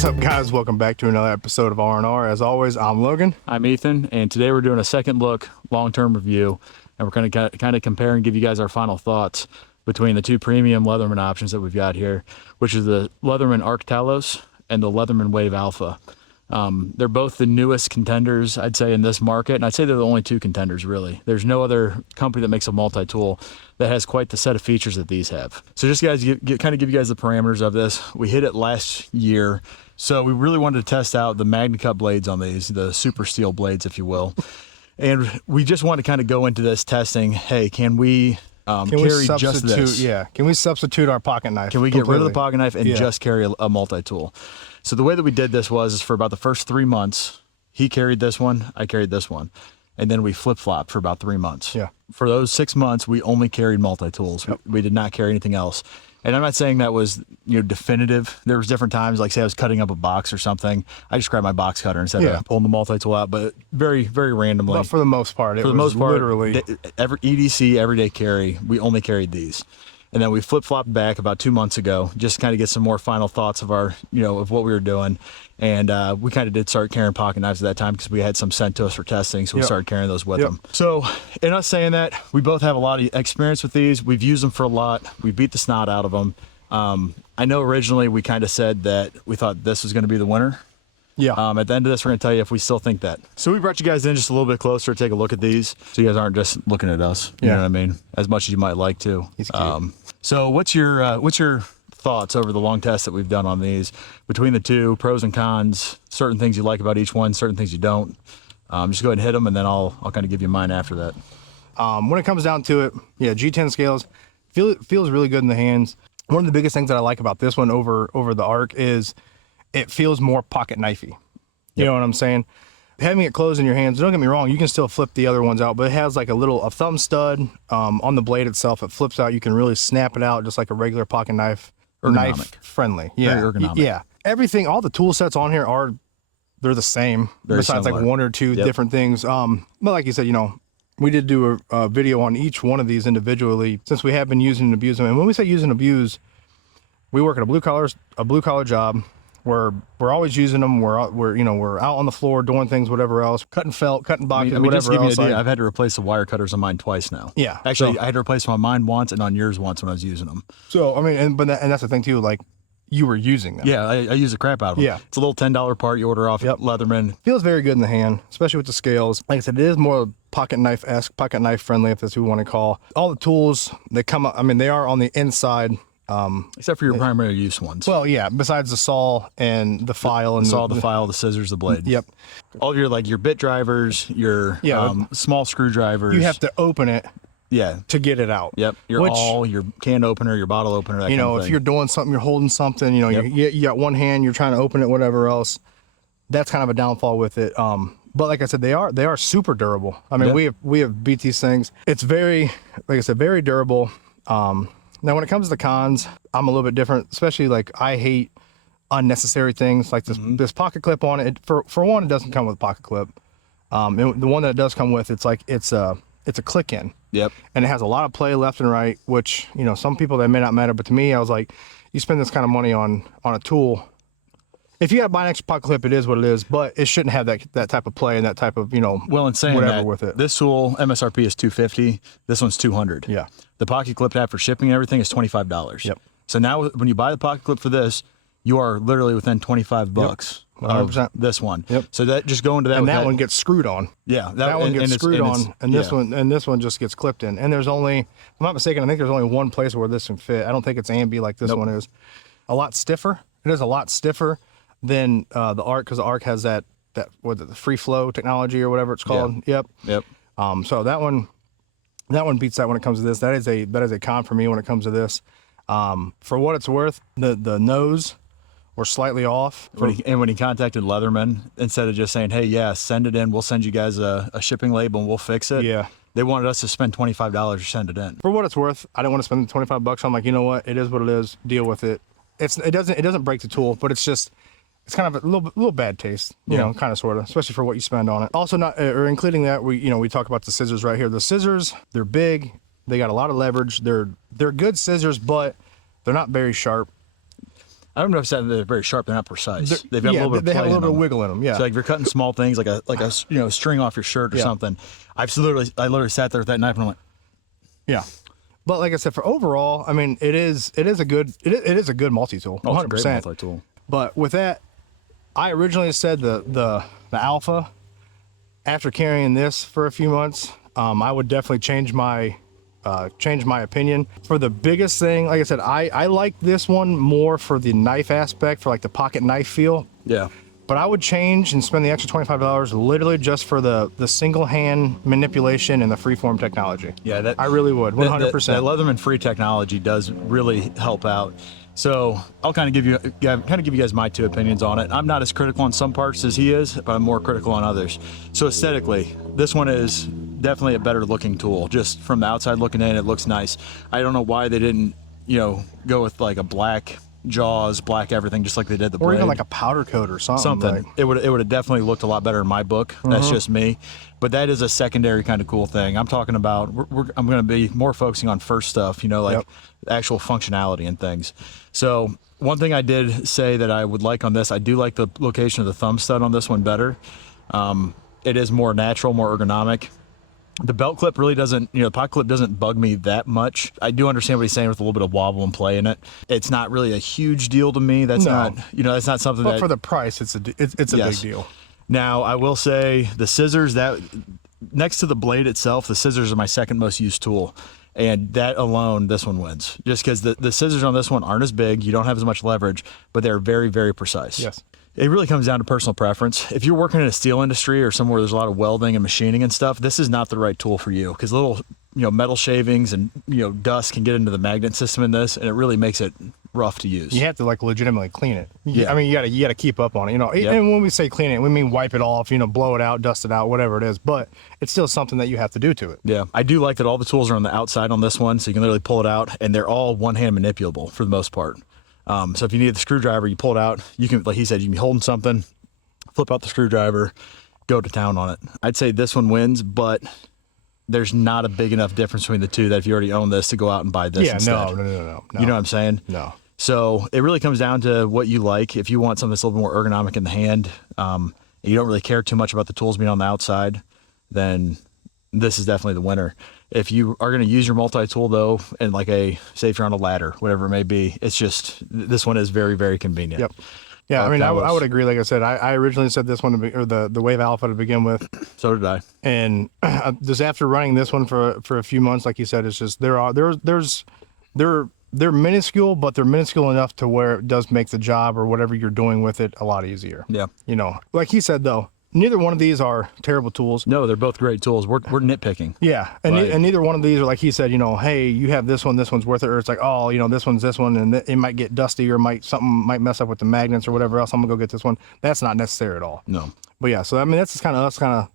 What's up, guys? Welcome back to another episode of R&R. As always, I'm Logan. I'm Ethan, and today we're doing a second look, long-term review, and we're going to kind of compare and give you guys our final thoughts between the two premium Leatherman options that we've got here, which is the Leatherman Arc Talos and the Leatherman Wave Alpha. They're both the newest contenders, I'd say, in this market, and I'd say they're the only two contenders, really. There's no other company that makes a multi-tool that has quite the set of features that these have. So just guys, kind of give you guys the parameters of this. We hit it last year, so we really wanted to test out the Magna Cut blades on these, the super steel blades, if you will. And we just want to kind of go into this testing, hey, can we carry just this? Yeah, can we substitute our pocket knife? Can we get rid of the pocket knife and just carry a multi-tool? So the way that we did this was for about the first 3 months, he carried this one, I carried this one. And then we flip-flopped for about 3 months. Yeah. For those 6 months, we only carried multi-tools. Yep. We did not carry anything else. And I'm not saying that was, definitive. There was different times, like say I was cutting up a box or something. I just grabbed my box cutter instead of pulling the multi-tool out, but very, very randomly. But for the most part, literally every EDC, everyday carry, we only carried these. And then we flip-flopped back about 2 months ago, just to kind of get some more final thoughts of our, of what we were doing. And we kind of did start carrying pocket knives at that time because we had some sent to us for testing, so we started carrying those with them. So in us saying that, we both have a lot of experience with these. We've used them for a lot. We beat the snot out of them. I know originally we kind of said that we thought this was going to be the winner. Yeah. At the end of this, we're going to tell you if we still think that. So we brought you guys in just a little bit closer to take a look at these, so you guys aren't just looking at us. You know what I mean? As much as you might like to. He's cute. So what's your thoughts over the long test that we've done on these, between the two, pros and cons, certain things you like about each one, certain things you don't? Just go ahead and hit them, and then I'll kind of give you mine after that. When it comes down to it, G10 scales feels really good in the hands. One of the biggest things that I like about this one over the Arc is it feels more pocket knifey. You know what I'm saying? Having it closed in your hands, don't get me wrong, you can still flip the other ones out, but it has like a thumb stud on the blade itself. It flips out. You can really snap it out just like a regular pocket knife. Ergonomic. Knife friendly. Yeah. Very ergonomic. Yeah. Everything, all the tool sets on here they're the same. Very besides similar. Like one or two different things. But like you said, we did do a video on each one of these individually since we have been using and abusing them. And when we say use and abuse, we work at a blue collar job. We're always using them. We're out on the floor doing things, whatever else, cutting felt, cutting boxes, whatever just to give you else. an idea, I've had to replace the wire cutters on mine twice now. Yeah. Actually, I had to replace them on mine once and on yours once when I was using them. So I mean, and that's the thing too. Like you were using them. Yeah, I use the crap out of them. Yeah. It's a little $10 part you order off Leatherman. Feels very good in the hand, especially with the scales. Like I said, it is more pocket knife-esque, pocket knife friendly, if that's what we want to call. All the tools they come up. I mean, they are on the inside. Except for your primary use ones. Well, yeah, besides the saw and the file. And the file, the scissors, the blade. Yep. All of your bit drivers, your small screwdrivers. You have to open it to get it out. Yep. Your can opener, your bottle opener, that kind of thing. If you're doing something, you're holding something, you got one hand, you're trying to open it, whatever else. That's kind of a downfall with it. But like I said, they are super durable. I mean, we have beat these things. It's very, like I said, very durable. Now, when it comes to the cons, I'm a little bit different, especially like I hate unnecessary things like this pocket clip on it. For one, it doesn't come with a pocket clip. And the one that it does come with, it's a click in. Yep. And it has a lot of play left and right, which, some people that may not matter, but to me, I was like, you spend this kind of money on a tool. If you got to buy an extra pocket clip, it is what it is, but it shouldn't have that type of play and that type of, well, in saying whatever that, with it. This tool, MSRP is $250. This one's $200. Yeah. The pocket clip tab for shipping and everything is $25. Yep. So now when you buy the pocket clip for this, you are literally within $25 of this one. Yep. So that just go into that. And that one gets screwed on. Yeah. That one gets screwed on, and this one just gets clipped in. And there's only, if I'm not mistaken, I think there's only one place where this can fit. I don't think it's ambi like this one is. A lot stiffer. It is a lot stiffer than the Arc, because the Arc has the free flow technology or whatever it's called. Yep. So that one That one beats that when it comes to this. That is a con for me when it comes to this. For what it's worth, the nose were slightly off. When he contacted Leatherman, instead of just saying, hey, yeah, send it in, we'll send you guys a shipping label and we'll fix it. Yeah. They wanted us to spend $25 to send it in. For what it's worth, I didn't want to spend the $25. I'm like, you know what? It is what it is. Deal with it. It doesn't break the tool, but it's kind of a little bad taste, you know, kind of sort of, especially for what you spend on it. Also, including that, we talk about the scissors right here. The scissors, they're big. They got a lot of leverage. They're good scissors, but they're not very sharp. I don't know if they're very sharp. They're not precise. They've got a little bit of play they have a little bit of wiggle in them. Yeah. So like if you're cutting small things, like a string off your shirt or something. I literally sat there with that knife and I'm like, yeah. But like I said, for overall, I mean, it is a good multi-tool, 100%. Oh, it's a great multi-tool. But with that, I originally said the Alpha. After carrying this for a few months, I would definitely change my opinion. For the biggest thing, like I said, I like this one more for the knife aspect, for like the pocket knife feel. Yeah. But I would change and spend the extra $25 literally just for the single hand manipulation and the freeform technology. Yeah, I really would, 100%. That Leatherman free technology does really help out. So I'll kind of give you guys my two opinions on it. I'm not as critical on some parts as he is, but I'm more critical on others. So aesthetically, this one is definitely a better looking tool. Just from the outside looking in, it looks nice. I don't know why they didn't, go with like a black jaws, black everything, just like they did the blade. Or even like a powder coat or something. Like, it would have definitely looked a lot better in my book. That's just me. But that is a secondary kind of cool thing. I'm talking about, I'm going to be more focusing on first stuff, actual functionality and things. So one thing I did say that I would like on this, I do like the location of the thumb stud on this one better. It is more natural, more ergonomic. The belt clip really doesn't, the pocket clip doesn't bug me that much. I do understand what he's saying with a little bit of wobble and play in it. It's not really a huge deal to me. That's not, that's not something but for the price, it's a big deal. Now, I will say the scissors, that next to the blade itself, the scissors are my second most used tool. And that alone, this one wins. Just because the scissors on this one aren't as big, you don't have as much leverage, but they're very, very precise. Yes. It really comes down to personal preference. If you're working in a steel industry or somewhere there's a lot of welding and machining and stuff, this is not the right tool for you, because little, metal shavings and, dust can get into the magnet system in this, and it really makes it rough to use. You have to legitimately clean it. Yeah. I mean, you gotta keep up on it, Yep. And when we say clean it, we mean wipe it off, blow it out, dust it out, whatever it is, but it's still something that you have to do to it. Yeah. I do like that all the tools are on the outside on this one, so you can literally pull it out, and they're all one-hand manipulable for the most part. So if you need the screwdriver, you pull it out. You can, like he said, you can be holding something, flip out the screwdriver, go to town on it. I'd say this one wins, but there's not a big enough difference between the two that if you already own this to go out and buy this instead. No. You know what I'm saying? No. So it really comes down to what you like. If you want something that's a little bit more ergonomic in the hand, and you don't really care too much about the tools being on the outside, then this is definitely the winner. If you are going to use your multi-tool though, and say if you're on a ladder, whatever it may be, it's just, this one is very, very convenient. Yep. Yeah, I mean, I would agree. Like I said, I originally said this one or the Wave Alpha to begin with. So did I. And just after running this one for a few months, like you said, it's just they're minuscule, but they're minuscule enough to where it does make the job or whatever you're doing with it a lot easier. Yeah. Like he said though, neither one of these are terrible tools. No, they're both great tools. We're nitpicking. Yeah, and neither one of these are, like he said, hey, you have this one's worth it, or it's like, oh, this one's this one, and it might get dusty, or something might mess up with the magnets or whatever else. I'm gonna go get this one. That's not necessary at all. No. But yeah, so I mean, that's just kind of us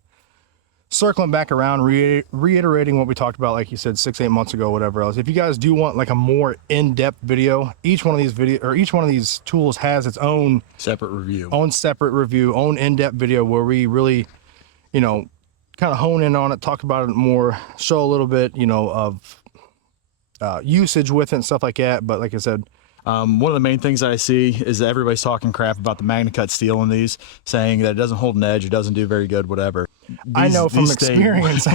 circling back around, reiterating what we talked about, like you said, 6-8 months ago, whatever else. If you guys do want like a more in-depth video, each one of these tools has its own separate review, own in-depth video where we really, kind of hone in on it, talk about it more, show a little bit, of usage with it and stuff like that. But like I said, one of the main things I see is that everybody's talking crap about the MagnaCut steel in these, saying that it doesn't hold an edge, it doesn't do very good, whatever. I know from experience.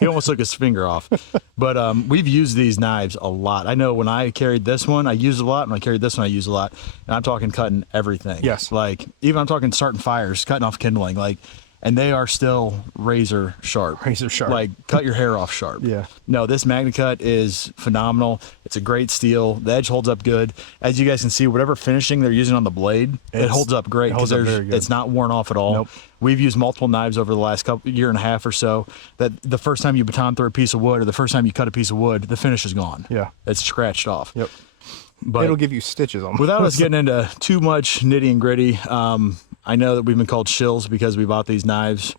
He almost took his finger off. But we've used these knives a lot. I know when I carried this one, I used a lot. When I carried this one, I used a lot. And I'm talking cutting everything. Yes. Like, even I'm talking starting fires, cutting off kindling. Like, and they are still razor sharp. Razor sharp. Like cut your hair off sharp. Yeah. No, this MagnaCut is phenomenal. It's a great steel. The edge holds up good. As you guys can see, whatever finishing they're using on the blade, it holds up great because it's not worn off at all. Nope. We've used multiple knives over the last year and a half or so that the first time you baton through a piece of wood or the first time you cut a piece of wood, the finish is gone. Yeah. It's scratched off. Yep. But it'll give you stitches on. without us getting into too much nitty and gritty, I know that we've been called shills because we bought these knives,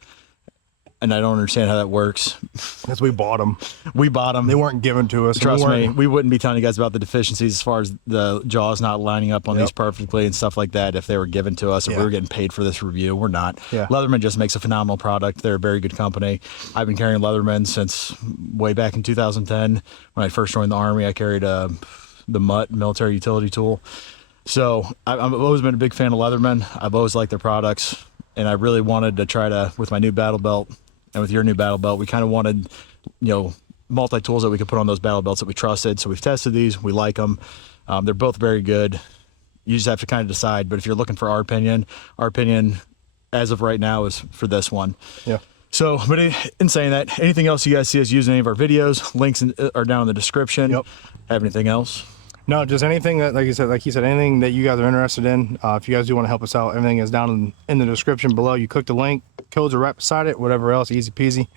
and I don't understand how that works. Because we bought them. We bought them. They weren't given to us. Trust me, we wouldn't be telling you guys about the deficiencies as far as the jaws not lining up on these perfectly and stuff like that if they were given to us. If we were getting paid for this review, we're not. Yeah. Leatherman just makes a phenomenal product. They're a very good company. I've been carrying Leatherman since way back in 2010. When I first joined the Army, I carried the MUT, military utility tool. So I've always been a big fan of Leatherman. I've always liked their products, and I really wanted to try to, with my new battle belt and with your new battle belt, we kind of wanted, multi-tools that we could put on those battle belts that we trusted. So we've tested these. We like them. They're both very good. You just have to kind of decide. But if you're looking for our opinion as of right now is for this one. Yeah. So, but in saying that, anything else you guys see us use in any of our videos, links are down in the description. Yep. Have anything else? No, just anything that, like you said, anything that you guys are interested in. If you guys do want to help us out, everything is down in the description below. You click the link, codes are right beside it, whatever else, easy peasy.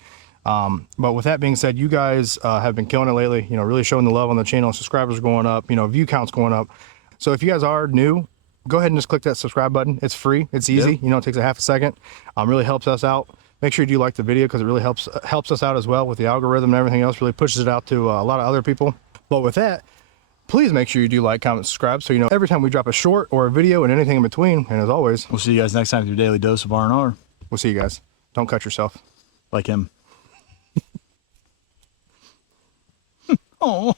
But with that being said, you guys have been killing it lately, really showing the love on the channel. Subscribers going up, view counts going up. So if you guys are new, go ahead and just click that subscribe button. It's free, it's easy, it takes a half a second. Really helps us out. Make sure you do like the video because it really helps us out as well with the algorithm and everything else. Really pushes it out to a lot of other people. But with that, please make sure you do like, comment, subscribe so you know every time we drop a short or a video and anything in between. And as always, we'll see you guys next time with your daily dose of R&R. We'll see you guys. Don't cut yourself. Like him. Oh.